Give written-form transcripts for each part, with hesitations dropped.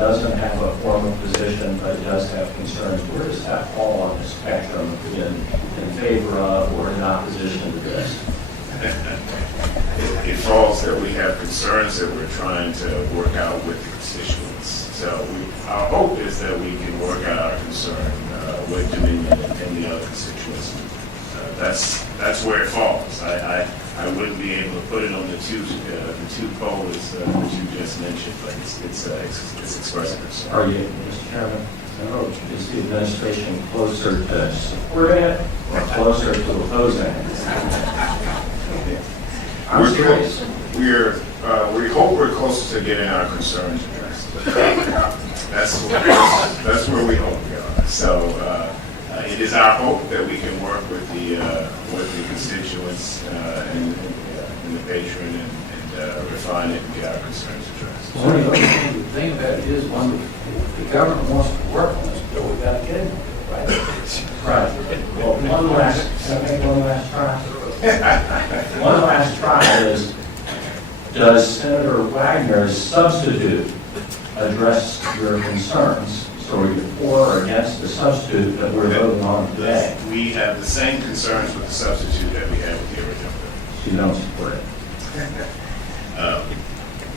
doesn't have a formal position, but it does have concerns. Where does that fall on the spectrum in favor of or in opposition to this? It falls that we have concerns that we're trying to work out with the constituents. So our hope is that we can work out our concern with Dominion and the other constituents. That's where it falls. I wouldn't be able to put it on the two poles that you just mentioned, but it's expressing concern. Are you, Mr. Chairman? Is the administration closer to supporting it or closer to opposing it? I'm curious. We hope we're closer to getting our concerns addressed. That's where we hope we are. So it is our hope that we can work with the constituents and the patron and refine it and get our concerns addressed. Well, the thing about it is, when the government wants to work on this bill, we got to get it, right? Right. Well, one last try. One last try is, does Senator Wagner's substitute address your concerns? So are you for or against the substitute that we're voting on today? We have the same concerns with the substitute that we had with the original bill. So you don't support it?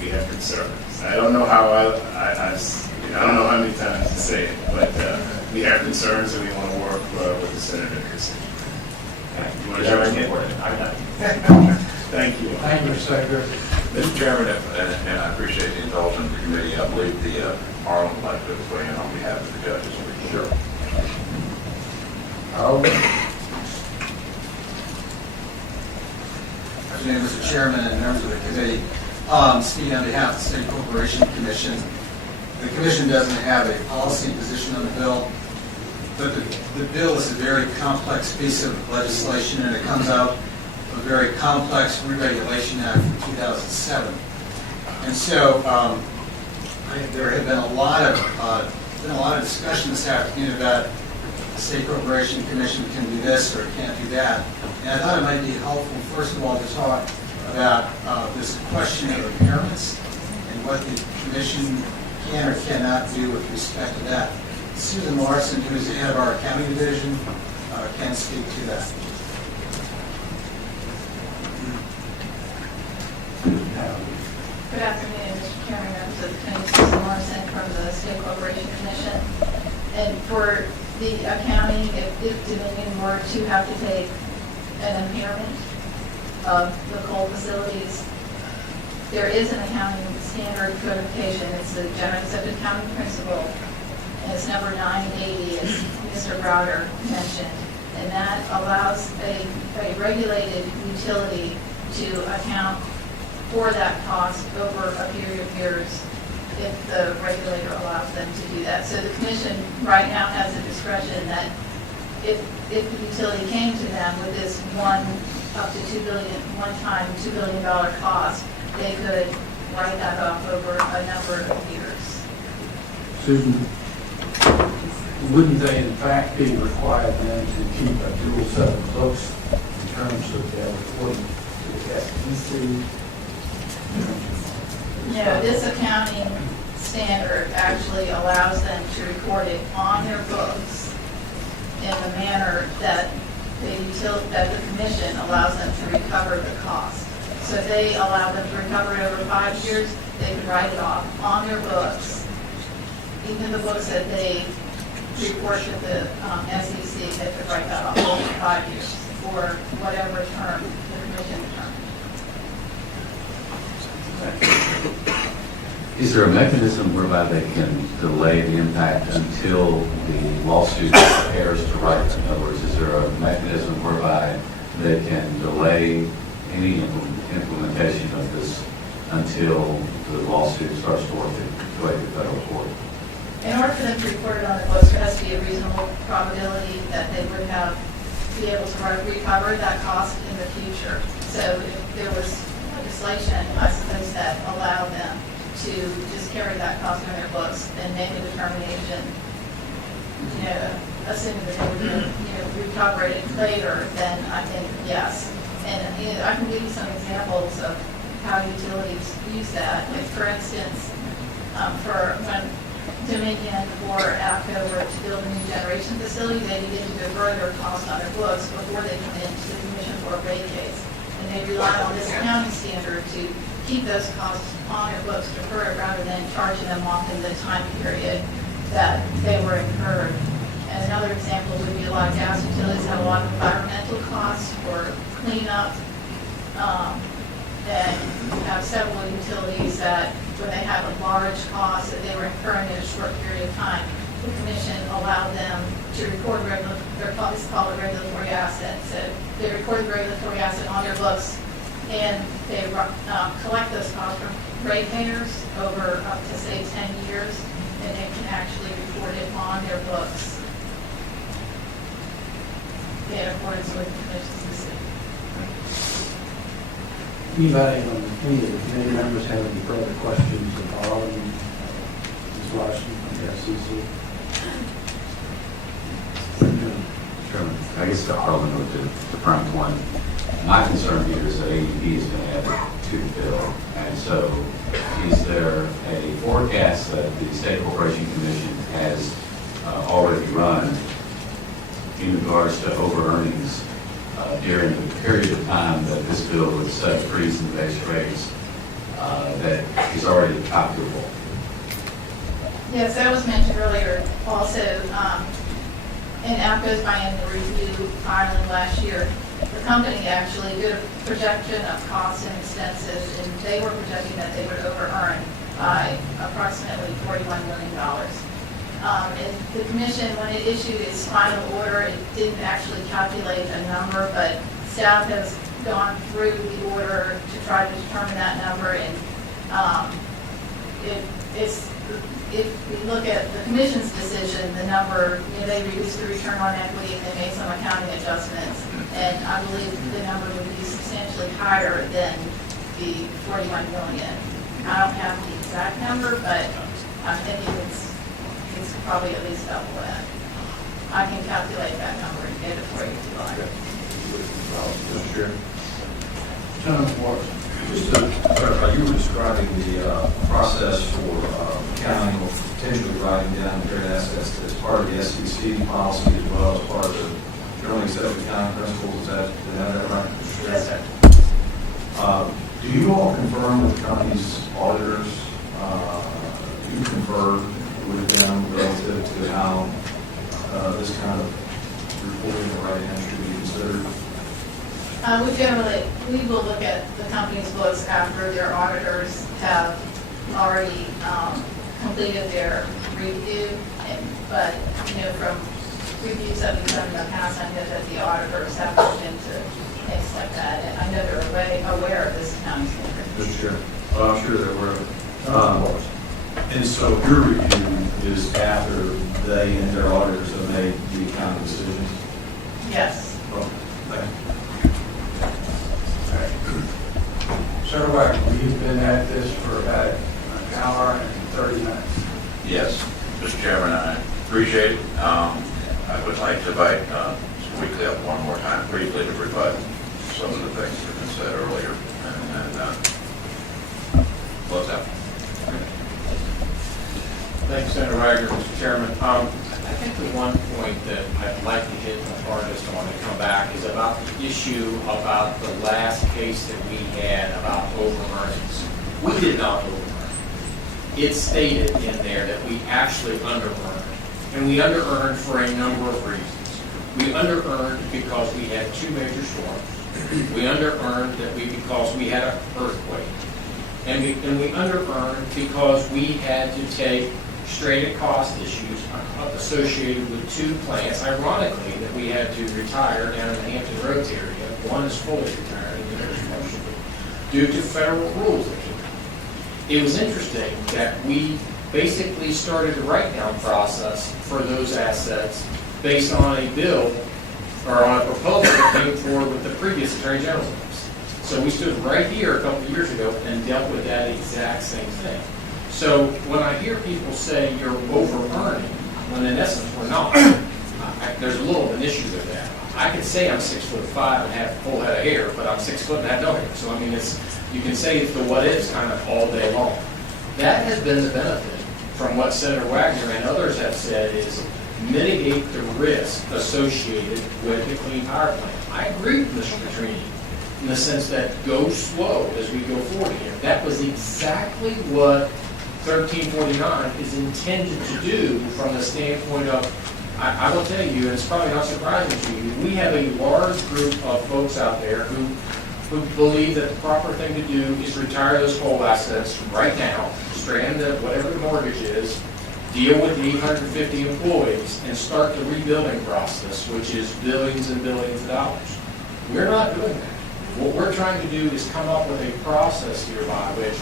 We have concerns. I don't know how I don't know how many times to say it, but we have concerns and we want to work with the senator. You want to join me? Thank you. Thank you, Secretary. Mr. Chairman, and I appreciate the indulgence of the committee, I believe the Harlan would like to weigh in on behalf of the judges. Sure. Oh, Afternoon, Mr. Chairman and members of the committee. Speaking on behalf of the State Corporation Commission, the Commission doesn't have a policy position on the bill, but the bill is a very complex piece of legislation, and it comes out of a very complex Re-regulation Act from 2007. And so there have been a lot of discussion this afternoon about the State Corporation Commission can do this or can't do that. And I thought it might be helpful, first of all, to talk about this question of impairments and what the Commission can or cannot do with respect to that. Susan Morrison, who is the head of our accounting division, can speak to that. Good afternoon, Mr. Chairman, members of the committee. Susan Morrison from the State Corporation Commission. And for the accounting, if Dominion were to have to take an impairment of the coal facilities, there is an accounting standard codification. It's the General Accepted Accounting Principle, and it's number 980, as Mr. Browder mentioned. And that allows a regulated utility to account for that cost over a period of years if the regulator allows them to do that. So the Commission right now has a discretion that if the utility came to them with this one-time $2 billion cost, they could write that off over a number of years. Susan, wouldn't they in fact be required then to keep a dual set of books in terms of their reporting to the SEC? No, this accounting standard actually allows them to record it on their books in the manner that the Commission allows them to recover the cost. So if they allow them to recover it over 5 years, they can write it off on their books. Even the books that they report to the SEC, they could write that off over 5 years for whatever term the Commission determines. Is there a mechanism whereby they can delay the impact until the lawsuit prepares to write? In other words, is there a mechanism whereby they can delay any implementation of this until the lawsuit starts to work its way to federal court? In order for them to report it on the books, there has to be a reasonable probability that they would be able to recover that cost in the future. So if there was legislation, I suppose, that allowed them to just carry that cost on their books and make a determination, assuming that they would recover it later, then I think yes. And I can give you some examples of how utilities use that. Like, for instance, for when Dominion or APCO were to build a new generation facility, they needed to defer their costs on their books before they come into the commission for a rate case. And they relied on this accounting standard to keep those costs on their books deferred rather than charging them off in the time period that they were incurred. And another example would be a lot of gas utilities have a lot of environmental costs for cleanup. And you have several utilities that, when they have a large cost that they were incurring in a short period of time, the commission allowed them to record their it's called a regulatory asset. So they record the regulatory asset on their books, and they collect those costs from ratepayers over up to, say, 10 years, and they can actually report it on their books in accordance with the commission's decision. Anybody on the committee members have any further questions of Harlan, Ms. Washington, from the FCC? Chairman, I guess to Harlan or to front one, my concern here is that AEP is going to add it to the bill. And so is there a forecast that the State Corporation Commission has already run in regards to over-earnings during the period of time that this bill would set a freeze in the base rates that is already calculable? Yes, that was mentioned earlier. Also, in APCO's biennial review filing last year, the company actually did a projection of costs and expenses, and they were projecting that they would over-earn by approximately $41 million. And the commission, when it issued its final order, it didn't actually calculate a number, but staff has gone through the order to try to determine that number, and if we look at the commission's decision, the number, they reduced the return on equity and they made some accounting adjustments, and I believe the number would be substantially higher than the $41 million. I don't have the exact number, but I'm thinking it's probably at least double that. I can calculate that number and get it for you if you like. Mr. Chair, Senator Morrison. just to clarify, you were describing the process for accounting or potentially writing down impaired assets as part of the SEC policy as well as part of the generally accepted accounting principles. Did I have that right, Mr. Chair? Yes, sir. Do you all confirm with the company's auditors, do you confer with them relative to how this kind of reporting or writing should be considered? We will look at the company's books after their auditors have already completed their review. But, from reviews that we've done in the past, I know that the auditors have looked into things like that. And I know they're aware of this accounting standard. Mr. Chair, well, I'm sure they're aware of it. And so your review is after they and their auditors have made the accounting decisions? Yes. Oh, thank you. Senator Wagner, you've been at this for about an hour and 30 minutes. Yes, Mr. Chairman, I appreciate it. I would like to invite Mr. Weekly up one more time briefly to rebut some of the things that have been said earlier and close out. Thank you, Senator Wagner, Mr. Chairman. I think the one point that I'd like to hit the hardest on and come back is about the issue about the last case that we had about over-earnings. We did not over-earn. It's stated in there that we actually under-earned. And we under-earned for a number of reasons. We under-earned because we had two major storms. We under-earned because we had an earthquake. And we under-earned because we had to take straight cost issues associated with two plants, ironically, that we had to retire down in the Hampton Roads area. One is fully retired and the other is partially, due to federal rules that came out. It was interesting that we basically started the write-down process for those assets based on a bill or on a proposal that came forward with the previous Attorney General's office. So we stood right here a couple of years ago and dealt with that exact same thing. So when I hear people say you're over-earning, when in essence we're not, there's a little of an issue with that. I can say I'm 6'5" and have a full head of hair, but I'm 6 foot and have no hair. So I mean, you can say the what ifs kind of all day long. That has been the benefit from what Senator Wagner and others have said, is mitigate the risk associated with the Clean Power Plan. I agree with Mr. Petrini in the sense that go slow as we go forward here. That was exactly what 1349 is intended to do from the standpoint of, I will tell you, and it's probably not surprising to you, we have a large group of folks out there who believe that the proper thing to do is retire those coal assets right now, strand the, whatever the mortgage is, deal with the 850 employees, and start the rebuilding process, which is billions and billions of dollars. We're not doing that. What we're trying to do is come up with a process here by which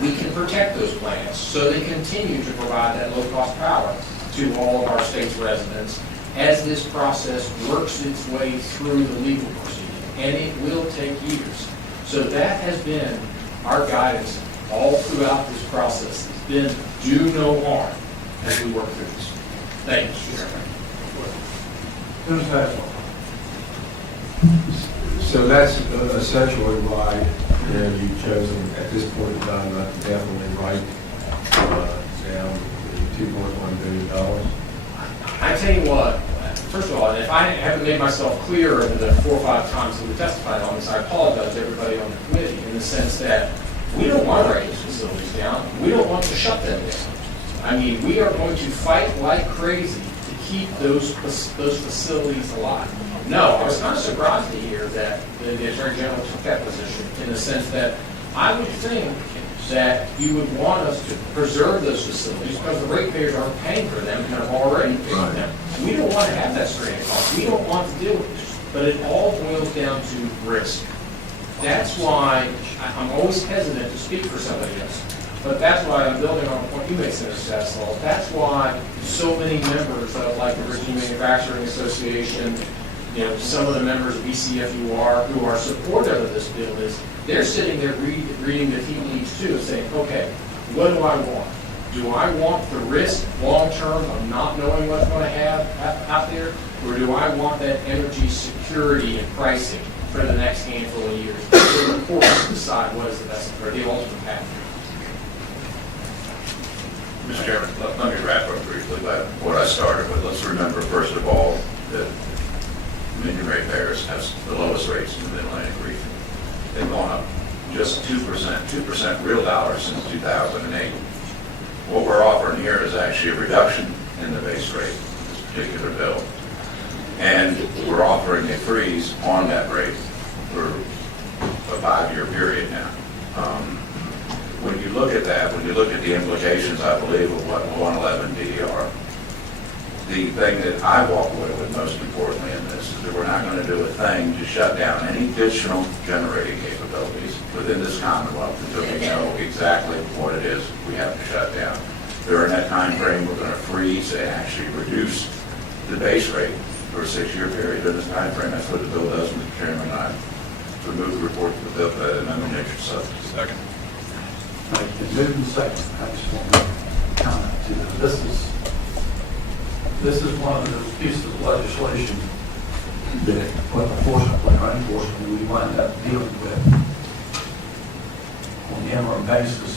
we can protect those plants so they continue to provide that low-cost power to all of our state's residents as this process works its way through the legal proceeding. And it will take years. So that has been our guidance all throughout this process. It's been do no harm as we work through this. Thank you, Mr. Chairman. So that's essentially why you've chosen at this point in time not to definitely write down the $2.1 billion. I tell you what, first of all, if I haven't made myself clearer in the 4 or 5 times that we testified on this, I apologize to everybody on the committee in the sense that we don't want to write these facilities down. We don't want to shut them down. I mean, we are going to fight like crazy to keep those facilities alive. No, I was kind of surprised to hear that the Attorney General took that position in the sense that I would think that you would want us to preserve those facilities because the ratepayers aren't paying for them and have already paid for them. We don't want to have that stranded cost. We don't want to deal with this. But it all boils down to risk. That's why I'm always hesitant to speak for somebody else. But that's why I'm building on a point you made, Senator Sasslaw. That's why so many members of like the Virginia Manufacturing Association, you know, some of the members of BCFUR who are supportive of this bill is they're sitting there reading the tea leaves too and saying, okay, what do I want? Do I want the risk long-term of not knowing what's going to have out there? Or do I want that energy security and pricing for the next handful of years? It's important to decide what is the best or the ultimate path. Mr. Chairman, let me wrap up briefly by what I started with. Let's remember, first of all, that Dominion ratepayers has the lowest rates in the Mid-Atlantic region. They've gone up just 2% real dollars since 2008. What we're offering here is actually a reduction in the base rate of this particular bill. And we're offering a freeze on that rate for a 5-year period now. When you look at that, when you look at the implications, I believe, of what 111 DDR, the thing that I walk away with most importantly in this is that we're not going to do a thing to shut down any additional generating capabilities within this Commonwealth until we know exactly what it is we have to shut down. During that time frame, we're going to freeze and actually reduce the base rate for a 6-year period in this time frame. That's what the bill does, Mr. Chairman. I remove the report to the bill for that amendment nature subject. Second. Moved and second. I just want to comment to this. This is one of those pieces of legislation that, what enforcement plan or enforcement we wind up dealing with on an interim basis.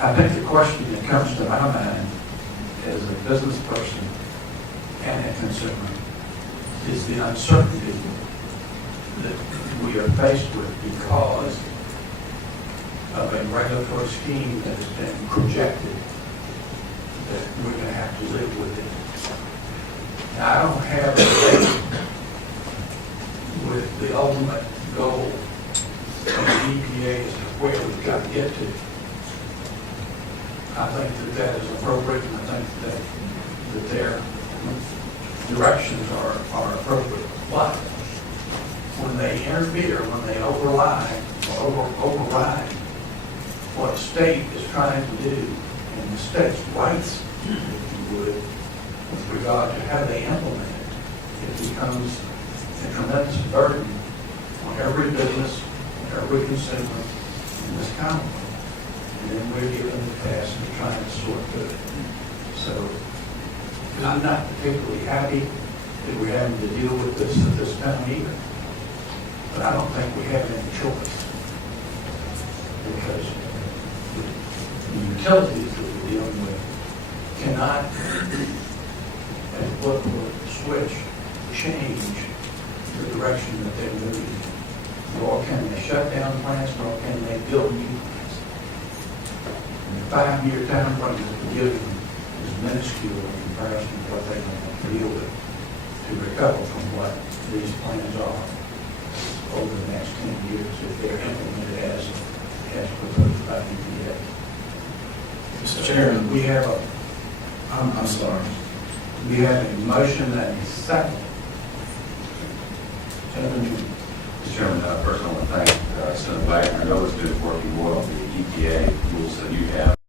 I think the question that comes to my mind as a business person and a consumer is the uncertainty that we are faced with because of a regulatory scheme that has been projected that we're going to have to live with it. Now, I don't have a date with the ultimate goal of the EPA as to where we've got to get to. I think that is appropriate, and I think that their directions are appropriate. But when they interfere, when they override what a state is trying to do, and the state's rights, if you would, with regard to how they implement it, it becomes a tremendous burden on every business, on every consumer in this Commonwealth. And then we're given the task of trying to sort through it. So I'm not particularly happy that we're having to deal with this at this time either. But I don't think we have any choice. Because the utilities that we're dealing with cannot, at the flip of a switch, change the direction that they're moving. Nor can they shut down plants, nor can they build new plants. And the 5-year time frame that we're giving them is minuscule in comparison to what they have to deal with to recover from what these plans are over the next 10 years if they're implemented as proposed by EPA. Mr. Chairman, We have a, I'm sorry. we have a motion and a second. Gentlemen, Mr. Chairman, first I want to thank Senator Wagner. I know it's been working well on the EPA rules that you have.